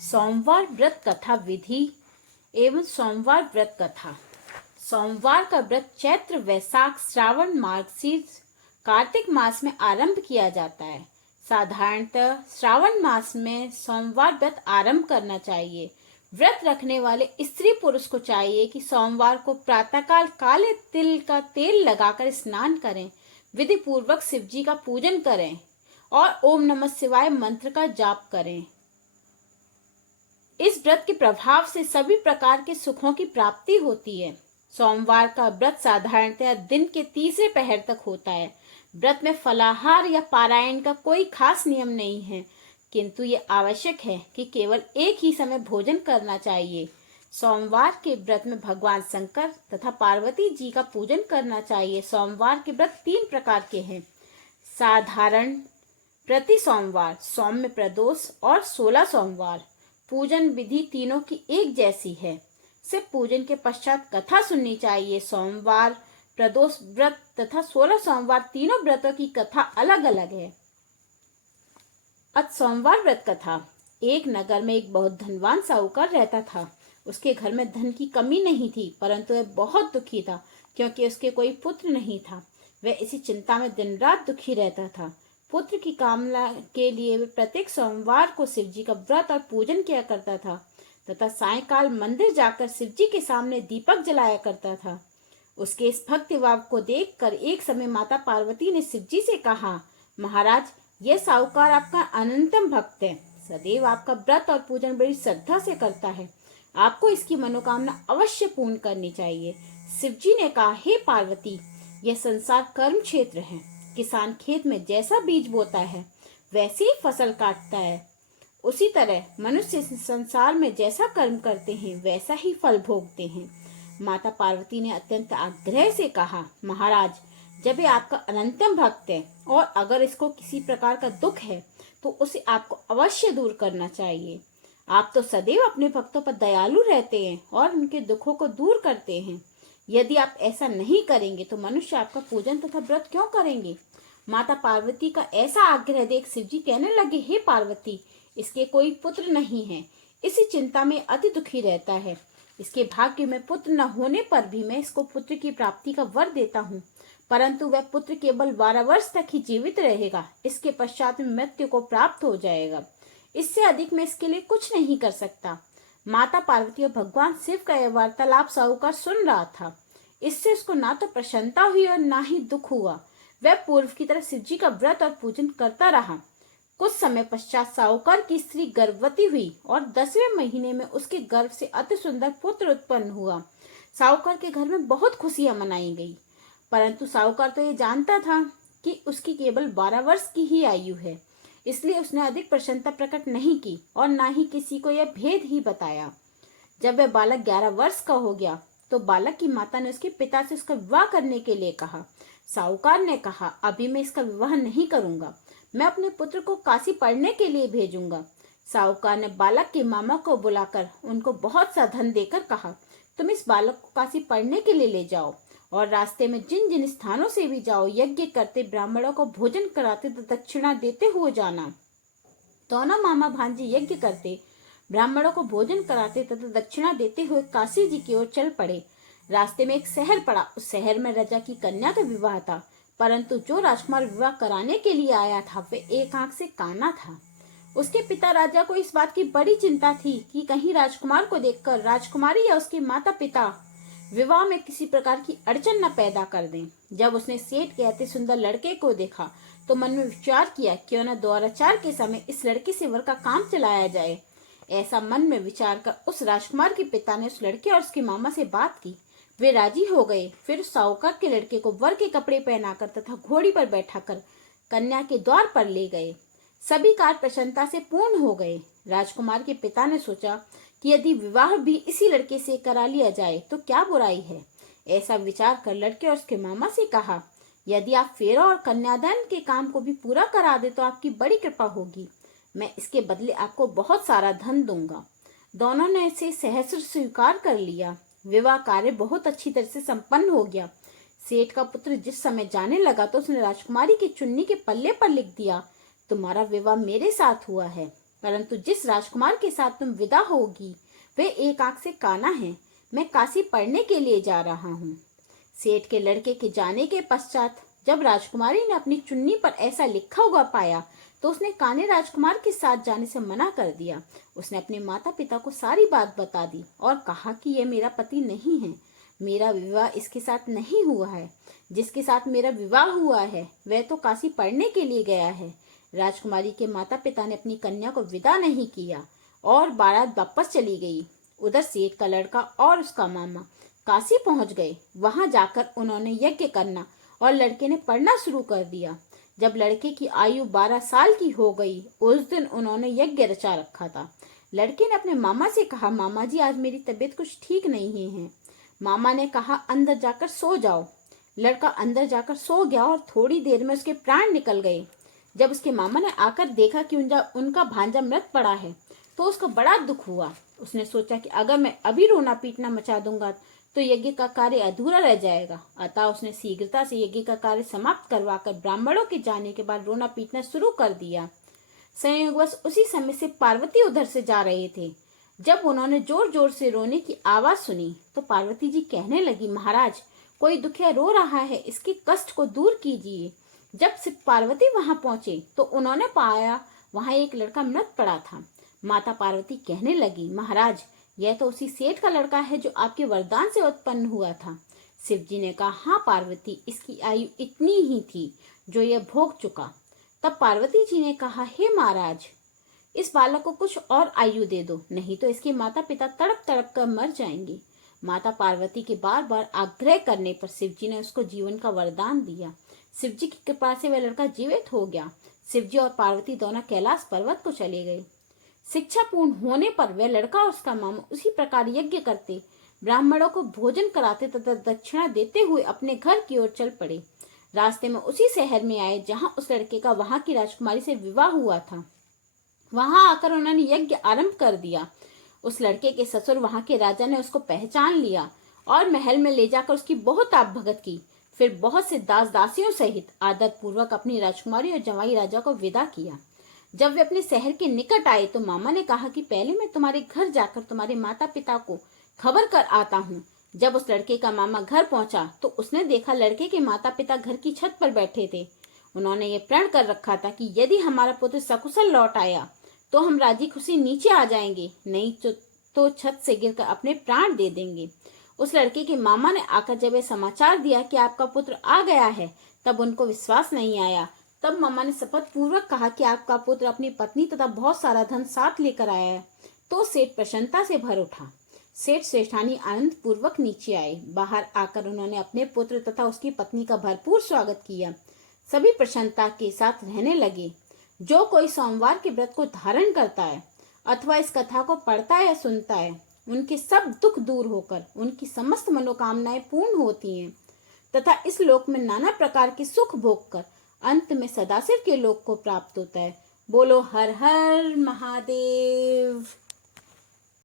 सोमवार व्रत कथा विधि एवं सोमवार व्रत कथा। सोमवार का व्रत चैत्र, वैशाख, श्रावण, मार्गशीर्ष, कार्तिक मास में आरंभ किया जाता है। साधारणतः श्रावण मास में सोमवार व्रत आरंभ करना चाहिए। व्रत रखने वाले स्त्री पुरुष को चाहिए कि सोमवार को प्रातःकाल काले तिल का तेल लगाकर स्नान करें, विधि पूर्वक शिव जी का पूजन करें और ओम नमः शिवाय मंत्र का जाप करें। इस व्रत के प्रभाव से सभी प्रकार के सुखों की प्राप्ति होती है। सोमवार का व्रत साधारणतः दिन के तीसरे पहर तक होता है। व्रत में फलाहार या पारायण का कोई खास नियम नहीं है, किंतु ये आवश्यक है कि केवल एक ही समय भोजन करना चाहिए। सोमवार के व्रत में भगवान शंकर तथा पार्वती जी का पूजन करना चाहिए। सोमवार के व्रत 3 प्रकार के हैं: साधारण, प्रति सोमवार, सौम्य प्रदोष और 16 सोमवार। पूजन विधि तीनों की एक जैसी है। सिर्फ पूजन के पश्चात कथा सुननी चाहिए। सोमवार, प्रदोष व्रत तथा 16 सोमवार तीनों व्रतों की कथा अलग अलग है। आज सोमवार व्रत कथा। एक नगर में एक बहुत धनवान साहूकार रहता था। उसके घर में धन की कमी नहीं थी, परंतु वह बहुत दुखी था क्योंकि उसके कोई पुत्र नहीं था। वह इसी चिंता में दिन रात दुखी रहता था। पुत्र की कामना के लिए वह प्रत्येक सोमवार को शिव जी का व्रत और पूजन किया करता था तथा सायंकाल मंदिर जाकर शिव जी के सामने दीपक जलाया करता था। उसके इस भक्ति भाव को देखकर एक समय माता पार्वती ने शिव जी से कहा, महाराज, यह साहूकार आपका अनंतम भक्त है, सदैव आपका व्रत और पूजन बड़ी श्रद्धा से करता है। आपको इसकी मनोकामना अवश्य पूर्ण करनी चाहिए। शिव जी ने कहा, हे पार्वती, यह संसार कर्म क्षेत्र है। किसान खेत में जैसा बीज बोता है वैसे ही फसल काटता है। उसी तरह मनुष्य संसार में जैसा कर्म करते हैं वैसा ही फल भोगते हैं। माता पार्वती ने अत्यंत आग्रह से कहा, महाराज, जब ये आपका अनंतम भक्त है और अगर इसको किसी प्रकार का दुख है तो उसे आपको अवश्य दूर करना चाहिए। आप तो सदैव अपने भक्तों पर दयालु रहते हैं और उनके दुखों को दूर करते हैं। यदि आप ऐसा नहीं करेंगे तो मनुष्य आपका पूजन तथा व्रत क्यों करेंगे? माता पार्वती का ऐसा आग्रह देख शिव जी कहने लगे, हे पार्वती, इसके कोई पुत्र नहीं है, इसी चिंता में अति दुखी रहता है। इसके भाग्य में पुत्र न होने पर भी मैं इसको पुत्र की प्राप्ति का वर देता हूँ, परंतु वह पुत्र केवल 12 वर्ष तक ही जीवित रहेगा। इसके पश्चात में मृत्यु को प्राप्त हो जाएगा। इससे अधिक मैं इसके लिए कुछ नहीं कर सकता। माता पार्वती और भगवान शिव का यह वार्तालाप साहूकार सुन रहा था। इससे उसको ना तो प्रसन्नता हुई और ना ही दुख हुआ। वह पूर्व की तरह शिव जी का व्रत और पूजन करता रहा। कुछ समय पश्चात साहूकार की स्त्री गर्भवती हुई और 10वें महीने में उसके गर्भ से अति सुंदर पुत्र उत्पन्न हुआ। साहूकार के घर में बहुत खुशियां मनाई गई, परंतु साहूकार तो ये जानता था कि उसकी केवल 12 वर्ष की ही आयु है, इसलिए उसने अधिक प्रसन्नता प्रकट नहीं की और ना ही किसी को यह भेद ही बताया। जब वह बालक 11 वर्ष का हो गया तो बालक की माता ने उसके पिता से उसका विवाह करने के लिए कहा। साहूकार ने कहा, अभी मैं इसका विवाह नहीं करूंगा, मैं अपने पुत्र को काशी पढ़ने के लिए भेजूंगा। साहूकार ने बालक के मामा को बुलाकर उनको बहुत सा धन देकर कहा, तुम इस बालक को काशी पढ़ने के लिए ले जाओ और रास्ते में जिन जिन स्थानों से भी जाओ, यज्ञ करते, ब्राह्मणों को भोजन कराते तो दक्षिणा देते हुए जाना। दोनों मामा भांजे यज्ञ करते, ब्राह्मणों को भोजन कराते तथा दक्षिणा देते हुए काशी जी की ओर चल पड़े। रास्ते में एक शहर पड़ा। उस शहर में राजा की कन्या का विवाह था, परंतु जो राजकुमार विवाह कराने के लिए आया था वह एक आंख से काना था। उसके पिता राजा को इस बात की बड़ी चिंता थी कि कहीं राजकुमार को देखकर राजकुमारी या उसके माता पिता विवाह में किसी प्रकार की अड़चन न पैदा कर दें। जब उसने सेठ के अति सुंदर लड़के को देखा तो मन में विचार किया, क्यों न द्वाराचार के समय इस लड़के से वर का काम चलाया जाए। ऐसा मन में विचार कर उस राजकुमार के पिता ने उस लड़के और उसके मामा से बात की। वे राजी हो गए। फिर साहूकार के लड़के को वर के कपड़े पहनाकर तथा घोड़ी पर बैठाकर कन्या के द्वार पर ले गए। सभी कार्य प्रसन्नता से पूर्ण हो गए। राजकुमार के पिता ने सोचा कि यदि विवाह भी इसी लड़के से करा लिया जाए तो क्या बुराई है। ऐसा विचार कर लड़के और उसके मामा से कहा, यदि आप फेरा और कन्यादान के काम को भी पूरा करा दे तो आपकी बड़ी कृपा होगी। मैं इसके बदले आपको बहुत सारा धन दूंगा। दोनों ने इसे सहर्ष स्वीकार कर लिया। विवाह कार्य बहुत अच्छी तरह से संपन्न हो गया। सेठ का पुत्र जिस समय जाने लगा तो उसने राजकुमारी की चुन्नी के पल्ले पर लिख दिया, तुम्हारा विवाह मेरे साथ हुआ है। परंतु जिस राजकुमार के साथ तुम विदा होगी वे एक आंख से काना है। मैं काशी पढ़ने के लिए जा रहा हूँ। सेठ के लड़के के जाने के पश्चात जब राजकुमारी ने अपनी चुन्नी पर ऐसा लिखा हुआ पाया तो उसने काने राजकुमार के साथ जाने से मना कर दिया। उसने अपने माता पिता को सारी बात बता दी और कहा कि यह मेरा पति नहीं है, मेरा विवाह इसके साथ नहीं हुआ है। जिसके साथ मेरा विवाह हुआ है वह तो काशी पढ़ने के लिए गया है। राजकुमारी के माता पिता ने अपनी कन्या को विदा नहीं किया और बारात वापस चली गई। उधर सेठ का लड़का और उसका मामा काशी पहुंच गए। वहां जाकर उन्होंने यज्ञ करना और लड़के ने पढ़ना शुरू कर दिया। जब लड़के की आयु 12 साल की हो गई उस दिन उन्होंने यज्ञ रचा रखा था। लड़के ने अपने मामा से कहा, मामा जी आज मेरी तबीयत कुछ ठीक नहीं है। मामा ने कहा अंदर जाकर सो जाओ। लड़का अंदर जाकर सो गया और थोड़ी देर में उसके प्राण निकल गए। जब उसके मामा ने आकर देखा कि उनका भांजा मृत पड़ा है तो उसको बड़ा दुख हुआ। उसने सोचा कि अगर मैं अभी रोना पीटना मचा दूंगा तो यज्ञ का कार्य अधूरा रह जाएगा। अतः उसने शीघ्रता से यज्ञ का कार्य समाप्त करवाकर ब्राह्मणों के जाने के बाद रोना पीटना शुरू कर दिया। संयोगवश उसी समय से पार्वती उधर से जा रहे थे। जब उन्होंने जोर जोर से रोने की आवाज सुनी तो पार्वती जी कहने लगी, महाराज कोई दुखिया रो रहा है, इसके कष्ट को दूर कीजिए। जब शिव पार्वती वहां पहुंचे तो उन्होंने पाया वहां एक लड़का मृत पड़ा था। माता पार्वती कहने लगी, महाराज यह तो उसी सेठ का लड़का है जो आपके वरदान से उत्पन्न हुआ था। शिव जी ने कहा, हाँ पार्वती, इसकी आयु इतनी ही थी जो यह भोग चुका। तब पार्वती जी ने कहा, हे महाराज इस बालक को कुछ और आयु दे दो, नहीं तो इसके माता पिता तड़प तड़प कर मर जाएंगे। माता पार्वती के बार बार आग्रह करने पर शिव जी ने उसको जीवन का वरदान दिया। शिव जी की कृपा से वह लड़का जीवित हो गया। शिव जी और पार्वती दोनों कैलाश पर्वत को चले गए। शिक्षा पूर्ण होने पर वह लड़का और उसका मामा उसी प्रकार यज्ञ करते, ब्राह्मणों को भोजन कराते तथा दक्षिणा देते हुए अपने घर की ओर चल पड़े। रास्ते में उसी शहर में आए जहां उस लड़के का वहां की राजकुमारी से विवाह हुआ था। वहां आकर उन्होंने यज्ञ आरंभ कर दिया। उस लड़के के ससुर वहां के राजा ने उसको पहचान लिया और महल में ले जाकर उसकी बहुत आप भगत की। फिर बहुत से दास दासियों सहित आदर पूर्वक अपनी राजकुमारी और जवाई राजा को विदा किया। जब वे अपने शहर के निकट आए तो मामा ने कहा कि पहले मैं तुम्हारे घर जाकर तुम्हारे माता पिता को खबर कर आता हूँ। जब उस लड़के का मामा घर पहुंचा तो उसने देखा लड़के के माता पिता घर की छत पर बैठे थे। उन्होंने ये प्रण कर रखा था कि यदि हमारा पुत्र सकुशल लौट आया तो हम राजी खुशी नीचे आ जाएंगे, नहीं तो छत से गिरकर अपने प्राण दे देंगे। उस लड़के के मामा ने आकर जब यह समाचार दिया कि आपका पुत्र आ गया है तब उनको विश्वास नहीं आया। तब मामा ने शपथ पूर्वक कहा कि आपका पुत्र अपनी पत्नी तथा बहुत सारा धन साथ लेकर आया है। तो सेठ प्रसन्नता से भर उठा। सेठ सेठानी आनंद पूर्वक नीचे आए। बाहर आकर उन्होंने अपने पुत्र तथा उसकी पत्नी का भरपूर स्वागत किया। सभी प्रसन्नता के साथ रहने लगे। जो कोई सोमवार के व्रत को धारण करता है अथवा इस कथा को पढ़ता है या सुनता है उनके सब दुख दूर होकर उनकी समस्त मनोकामनाएं पूर्ण होती हैं तथा इस लोक में नाना प्रकार के सुख भोग कर अंत में सदाशिव के लोक को प्राप्त होता है। बोलो हर हर महादेव।